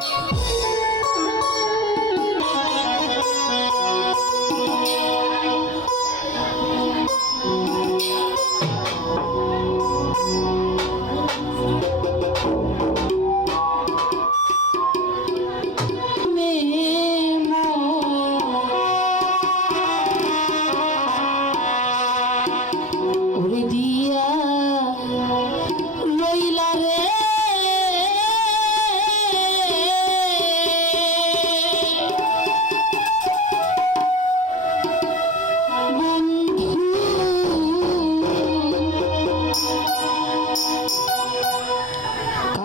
Thank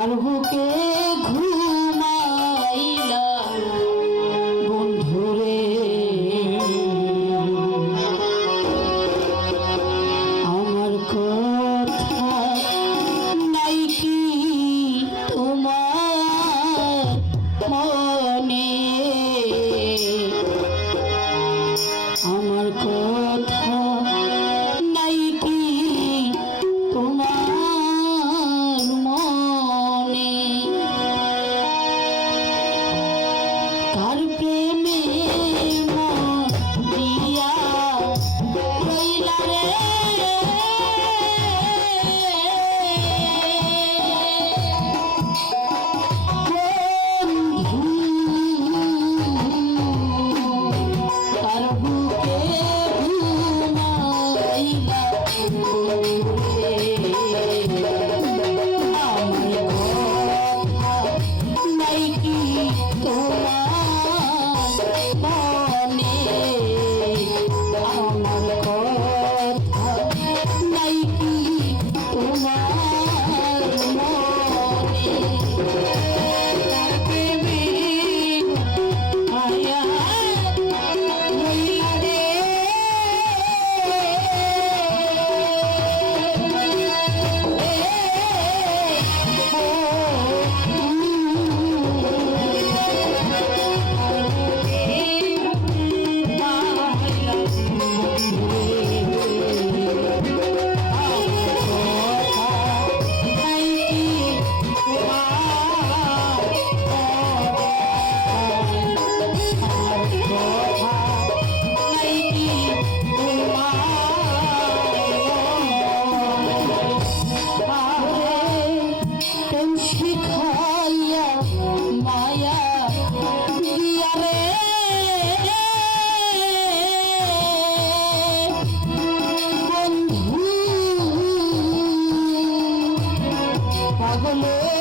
আর ಆಗಲೇ